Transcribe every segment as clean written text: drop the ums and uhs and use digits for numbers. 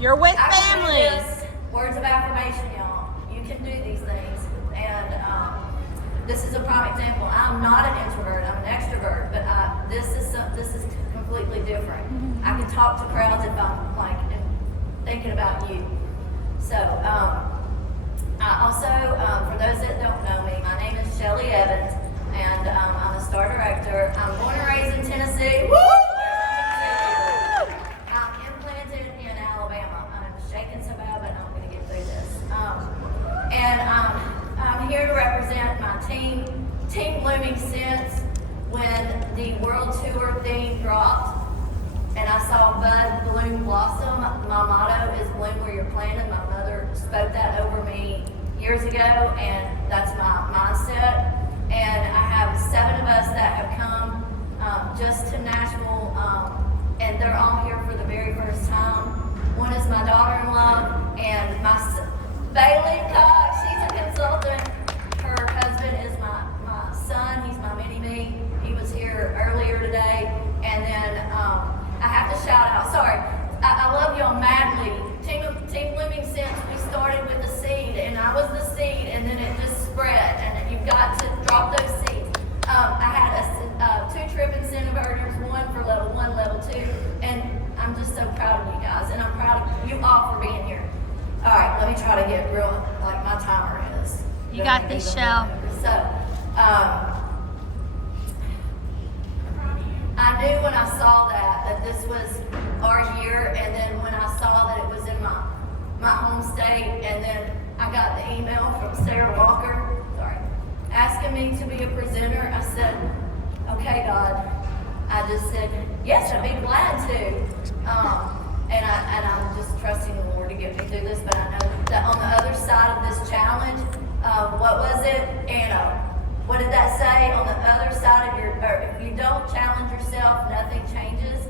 You're with I can do family. this. Words of affirmation, y'all. You can do these things. And this is a prime example. I'm not an introvert. I'm an extrovert. But this is completely different. I can talk to crowds if I'm like thinking about you. So I also, for those that don't know me, my name is Shelly Evans, and I'm a star director. I'm born and raised in Tennessee. Woo! I'm implanted in Alabama. I'm shaking so bad, but I'm going to get through this. And I'm here to represent my Team Blooming Scents. When the World Tour theme dropped, and I saw bud, bloom, blossom, my motto is bloom where you're planted. My mother spoke that over me years ago, and that's my mindset. And I have 7 of us that have come just to Nashville, and they're all here for the very first time. One is my daughter-in-law, and my Bailey Cox, she's a consultant. Her husband is my son, he's my mini-me. He was here earlier today. And then I have to shout out, sorry, I love y'all madly. Team Blooming Scents, we started with a seed, and I was the seed, and then it just spread, and you've got to drop those seeds. I had 2 trip and scent inverters, 1 for level 1, level 2, and I'm just so proud of you guys, and I'm proud of you all for being here. All right, let me try to get real, like my timer is. You got this, Shell. So, I knew when I saw that this was our year, and then when I saw that it was in my home state, and then I got the email from Sarah Walker, asking me to be a presenter. I said, okay, God. I just said, yes, I'd be glad to. And I'm just trusting the Lord to get me through this, but I know that on the other side of this challenge, what was it? Anna, what did that say? On the other side of if you don't challenge yourself, nothing changes.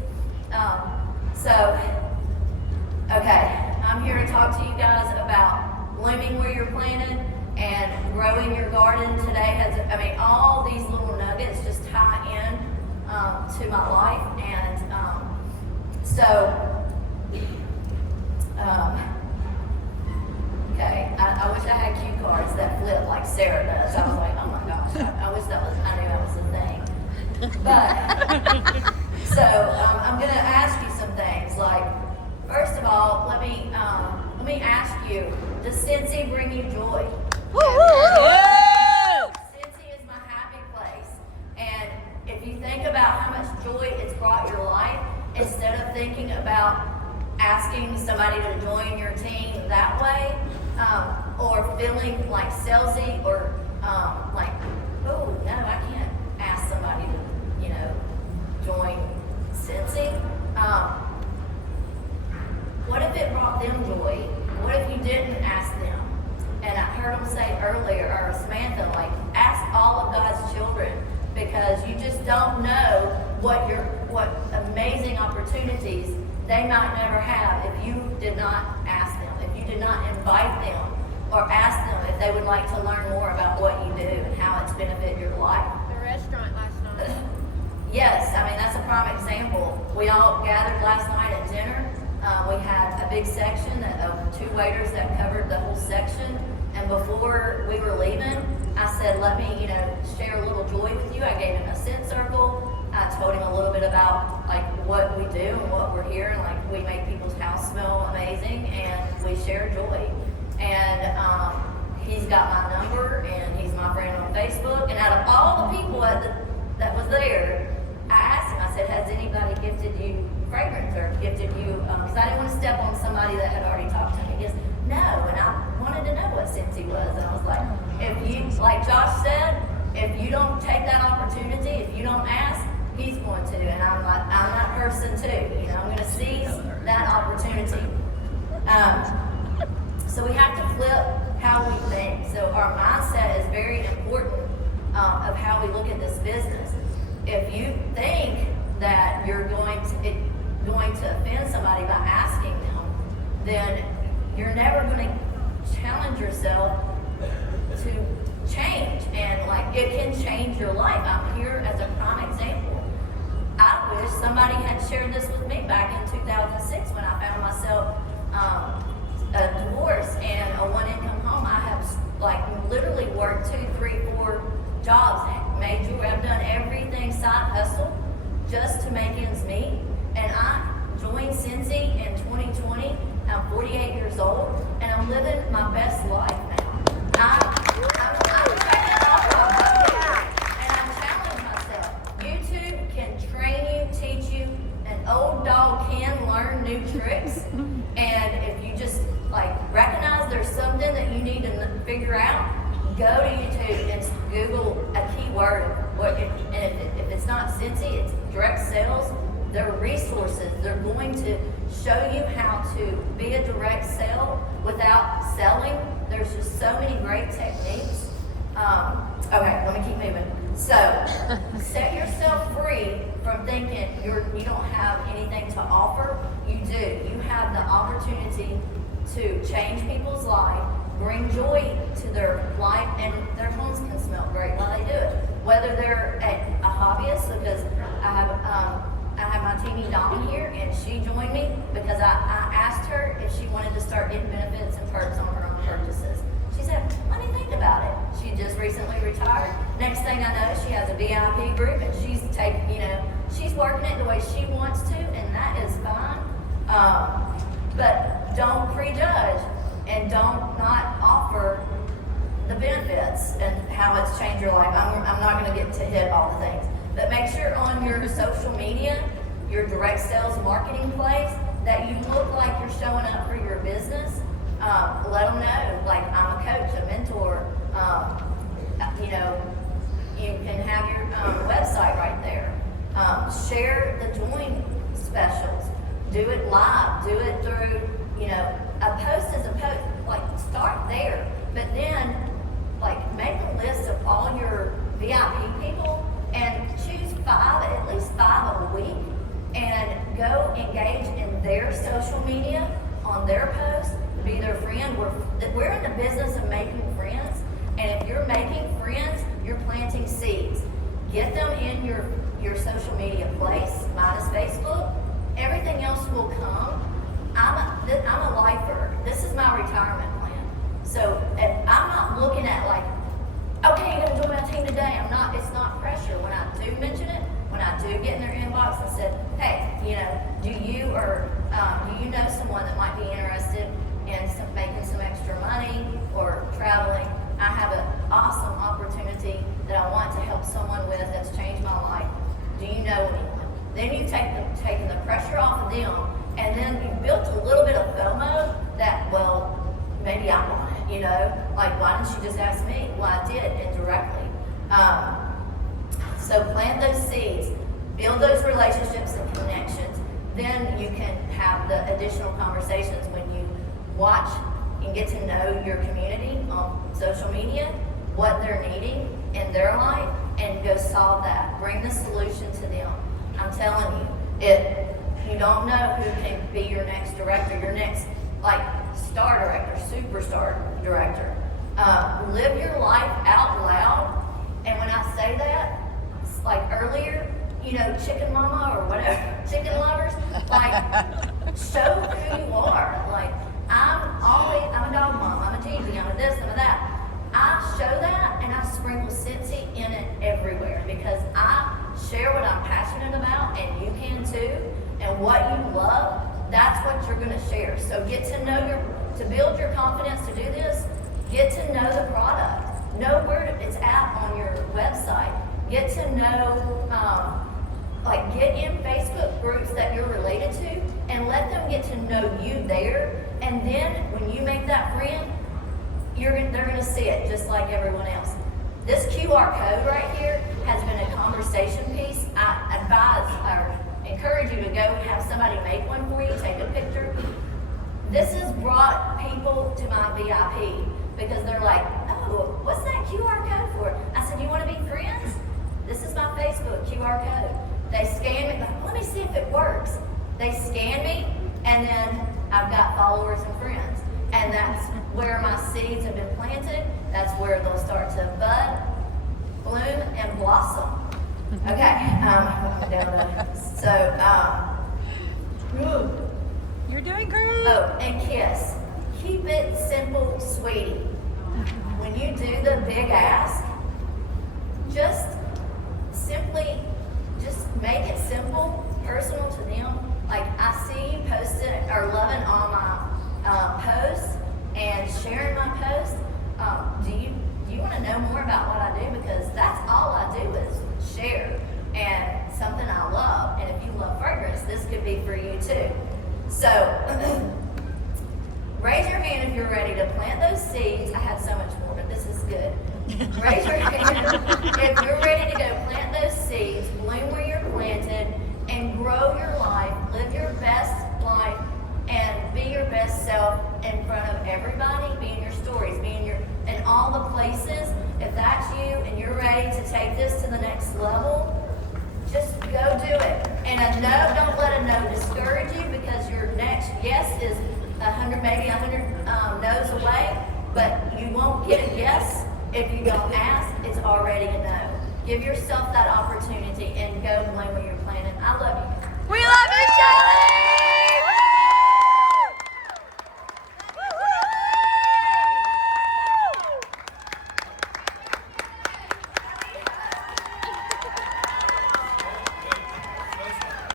Okay, I'm here to talk to you guys about blooming where you're planted and growing your garden. Today all these little nuggets just tie in to my life. And okay, I wish I had cue cards that flip like Sarah does. I was like, oh my gosh, I wish I knew that was the thing. But, I'm going to ask you some things. Like, first of all, let me ask you, does Scentsy bring you joy? Scentsy is my happy place. And if you think about how much joy it's brought your life, instead of thinking about asking somebody to join your team that way, or feeling like salesy, or like, oh no, I can't ask somebody to, join Scentsy. What if it brought them joy? What if you didn't ask them? And I heard them say earlier, or Samantha, like, ask all of God's children, because you just don't know what amazing opportunities they might never have if you did not ask them, if you did not invite them, or ask them if they would like to learn more about what you do and how it's benefited your life. The restaurant last night. Yes, that's a prime example. We all gathered last night at dinner. We had a big section of 2 waiters that covered the whole section. And before we were leaving, I said, let me, share a little joy with you. I gave him a scent circle. I told him a little bit about like what we do and what we're here, and like we make people's house smell amazing, and we share joy. And he's got my number, and he's my friend on Facebook. And out of all the people that was there, I asked him, I said, has anybody gifted you fragrance or gifted you, because I didn't want to step on somebody that had already talked to me. He goes, no, and I wanted to know what Scentsy was. And I was like, if you, like Josh said, if you don't take that opportunity, if you don't ask, he's going to. And I'm like, I'm that person too. I'm going to seize that opportunity. So we have to flip how we think. So our mindset is very important of how we look at this business. If you think that you're going to offend somebody by asking them, then you're never going to challenge yourself to change. And like, it can change your life. I'm here as a prime example. I wish somebody had shared this with me back in 2006 when I found myself new tricks. And if you just like recognize there's something that you need to figure out, go to YouTube and Google a keyword. And if it's not Scentsy, it's direct sales. There are resources. They're going to show you how to be a direct sale without selling. There's just so many great techniques. Okay, let me keep moving. So, set yourself free from thinking you don't have anything to offer. You do. You have the opportunity to change people's life, bring joy to their life, and their homes can smell great while they do it. Whether they're a hobbyist, because I have my teamie Donna here, and she joined me because I asked her if she wanted to start getting benefits and perks on her own purchases. She said, let me think about it. She just recently retired. Next thing I know, she has a VIP group, and she's she's working it the way she wants to, and that is fine. But don't prejudge, and don't not offer the benefits and how it's changed your life. I'm not going to get to hit all the things, but make sure on your social media, your direct sales marketing place, that you look like you're showing up for your business. Let them know, like, I'm a coach, a mentor. You can have your website right there. Share the join specials. Do it live. Do it through, a post is a post. Like, start there. But then, like, make a list of all your VIP people and choose at least five a week, and go engage in their social media, on their posts, be their friend. We're in the business of making friends, and if you're making friends, you're planting seeds. Get them in your social media place, minus Facebook. Everything else will come. I'm a lifer. This is my retirement plan. So if I'm not looking at like, okay, you're gonna join my team today. It's not pressure. When I do mention it, when I do get in their inbox and said, hey, do you know someone that might be interested in making some extra money or traveling? I have an awesome opportunity that I want to help someone with that's changed my life. Do you know anyone? Then you've taken the pressure off of them, and then you built a little bit of FOMO that, well, maybe I want it, Like, why didn't you just ask me? Well, I did indirectly. So plant those seeds, build those relationships and connections. Then you can have the additional conversations when you watch and get to know your community on social media, what they're needing in their life, and go solve that. Bring the solution to them. I'm telling you, you don't know who can be your next director, your next star director, superstar director. Live your life out loud. And when I say that, like earlier, chicken mama or whatever, chicken lovers, show who you are. I'm a dog mom, I'm a Gigi, I'm a this, I'm a that. I show that, and I sprinkle Scentsy in it everywhere, because I share what I'm passionate about, and you can too. And what you love, that's what you're going to share. So get to know to build your confidence to do this, get to know the product. Know where it's at on your website. Get to know, get in Facebook groups that you're related to, and let them get to know you there. And then when you make that friend, they're going to see it just like everyone else. This QR code right here has been a conversation piece. I advise or encourage you to go have somebody make one for you, take a picture. This has brought people to my VIP because they're like, oh, what's that QR code for? I said, you want to be friends? This is my Facebook QR code. They scan me, let me see if it works. They scan me, and then I've got followers and friends. And that's where my seeds have been planted. That's where they'll start to bud, bloom, and blossom. Okay, You're doing great. Oh, and kiss. Keep it simple, sweetie. When you do the big ask, just make it simple, personal to them. Like, I see you posting or loving all my posts and sharing my posts. Do you want to know more about what I do? Because that's all I do is share, and something I love. And if you love fragrance, this could be for you too. So, raise your hand if you're ready to plant those seeds. I had so much more, but this is good. Raise your hand if you're ready to go plant those seeds, bloom where you're planted, and grow your life, live your best life, and be your best self in front of everybody, be in your stories, be in all the places. If that's you and you're ready to take this to the next level, just go do it. And a no, don't let a no discourage you, because your next yes is 100, maybe 100 no's away, but you won't get a yes if you don't ask. It's already a no. Give yourself that opportunity and go and blame where you're planted. I love you.